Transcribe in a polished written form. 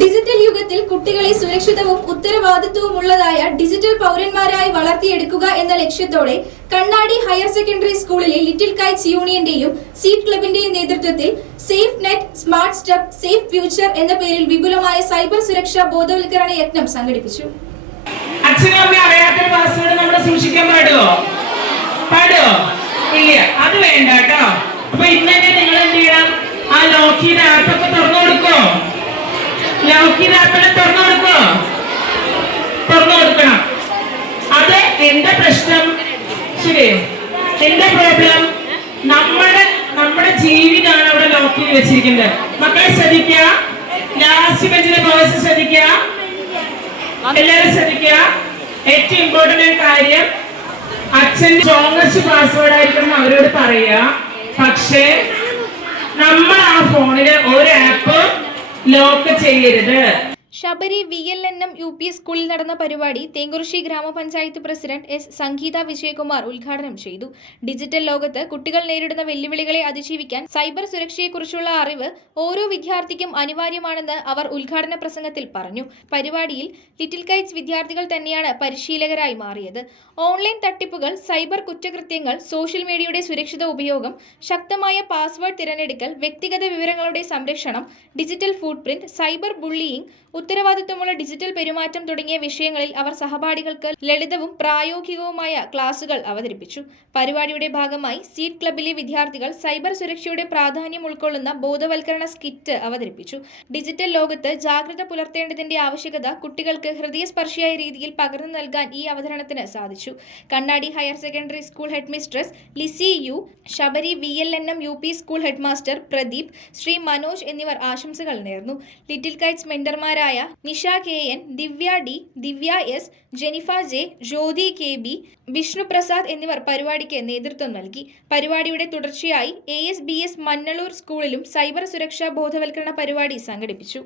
Digital യുഗത്തിൽ കുട്ടികളെ സുരക്ഷിതവും ഉത്തരവാദിത്വമുള്ളതായ ഡിജിറ്റൽ പൗരന്മാരായി വളർത്തിയെടുക്കുക എന്ന ലക്ഷ്യത്തോടെ കണ്ണാടി ഹയർ സെക്കൻഡറി സ്കൂളിലെ ലിറ്റിൽ കൈറ്റ്സ് യൂണിയന്റെയും സീഡ് ക്ലബിന്റെയും നേതൃത്വത്തിൽ safe net, smart step, safe future എന്ന പേരിൽ വിപുലമായ സൈബർ സുരക്ഷാ ബോധവൽക്കരണ യജ്ഞം സംഘടിപ്പിച്ചു. ഇല്ല, അത് വേണ്ട കേട്ടോ. അപ്പൊ ഇന്ന് തന്നെ നിങ്ങൾ എന്ത് ചെയ്യണം? ആ ലോക്കിയുടെ ആപ്പൊക്കെ തുറന്നു കൊടുക്കോ? ലോക്കിയുടെ ആപ്പിനെ തുറന്നു കൊടുക്കണം. അത് എന്റെ പ്രശ്നം, ശരിയോ? എന്റെ പ്രോബ്ലം നമ്മുടെ ജീവിതമാണ് അവിടെ ലോക്ക് ചെയ്ത് വെച്ചിരിക്കുന്നത്. മക്കളെ ശ്രദ്ധിക്കുക, ലാസ്റ്റ് ബെഞ്ചിലെ ബോയ്സ് ശ്രദ്ധിക്കുക, എല്ലാവരും ശ്രദ്ധിക്കുക. ഏറ്റവും ഇമ്പോർട്ടന്റ് ഒരു കാര്യം, അച്ഛൻ സ്ട്രോങ്ങസ്റ്റ് പാസ്വേഡ് ആയിരിക്കണം അവരോട് പറയുക. പക്ഷേ നമ്മൾ ആ ഫോണില് ഒരു ആപ്പ് ലോക്ക് ചെയ്യരുത്. ശബരി VLNM UP സ്കൂളിൽ നടന്ന പരിപാടി തേങ്കുറിശ്ശി ഗ്രാമപഞ്ചായത്ത് പ്രസിഡന്റ് S. സംഗീത വിജയകുമാർ ഉദ്ഘാടനം ചെയ്തു. ഡിജിറ്റൽ ലോകത്ത് കുട്ടികൾ നേരിടുന്ന വെല്ലുവിളികളെ അതിജീവിക്കാൻ സൈബർ സുരക്ഷയെക്കുറിച്ചുള്ള അറിവ് ഓരോ വിദ്യാർത്ഥിക്കും അനിവാര്യമാണെന്ന് അവർ ഉദ്ഘാടന പ്രസംഗത്തിൽ പറഞ്ഞു. പരിപാടിയിൽ ലിറ്റിൽ കൈറ്റ്സ് വിദ്യാർത്ഥികൾ തന്നെയാണ് പരിശീലകരായി മാറിയത്. ഓൺലൈൻ തട്ടിപ്പുകൾ, സൈബർ കുറ്റകൃത്യങ്ങൾ, സോഷ്യൽ മീഡിയയുടെ സുരക്ഷിത ഉപയോഗം, ശക്തമായ പാസ്വേഡ് തിരഞ്ഞെടുക്കൽ, വ്യക്തിഗത വിവരങ്ങളുടെ സംരക്ഷണം, ഡിജിറ്റൽ ഫുട് പ്രിന്റ്, സൈബർ ബുള്ളിയിങ്, ഉത്തരവാദിത്വമുള്ള ഡിജിറ്റൽ പെരുമാറ്റം തുടങ്ങിയ വിഷയങ്ങളിൽ അവർ സഹപാഠികൾക്ക് ലളിതവും പ്രായോഗികവുമായ ക്ലാസുകൾ അവതരിപ്പിച്ചു. പരിപാടിയുടെ ഭാഗമായി സീഡ് ക്ലബിലെ വിദ്യാർത്ഥികൾ സൈബർ സുരക്ഷയുടെ പ്രാധാന്യം ഉൾക്കൊള്ളുന്ന ബോധവൽക്കരണ സ്കിറ്റ് അവതരിപ്പിച്ചു. ഡിജിറ്റൽ ലോകത്ത് ജാഗ്രത പുലർത്തേണ്ടതിന്റെ ആവശ്യകത കുട്ടികൾക്ക് ഹൃദയസ്പർശിയായ രീതിയിൽ പകർന്നു നൽകാൻ ഈ അവതരണത്തിന് സാധിച്ചു. Kannadi higher secondary school headmistress Lissy U, Sabari VLNM UP school headmaster Pradeep, Shri Manoj എന്നിവർ ആശംസകൾ നേർന്നു. ലിറ്റിൽ കൈറ്റ്സ് മെന്റർമാരായ Nisha KN, Divya D, Divya S, Jenifa J, Jyothi KB, Vishnu Prasad എന്നിവർ പരിപാടിക്ക് നേതൃത്വം നൽകി. പരിപാടിയുടെ തുടർച്ചയായി ASBS മന്നളൂർ സ്കൂളിലും സൈബർ സുരക്ഷാ ബോധവൽക്കരണ പരിപാടി സംഘടിപ്പിച്ചു.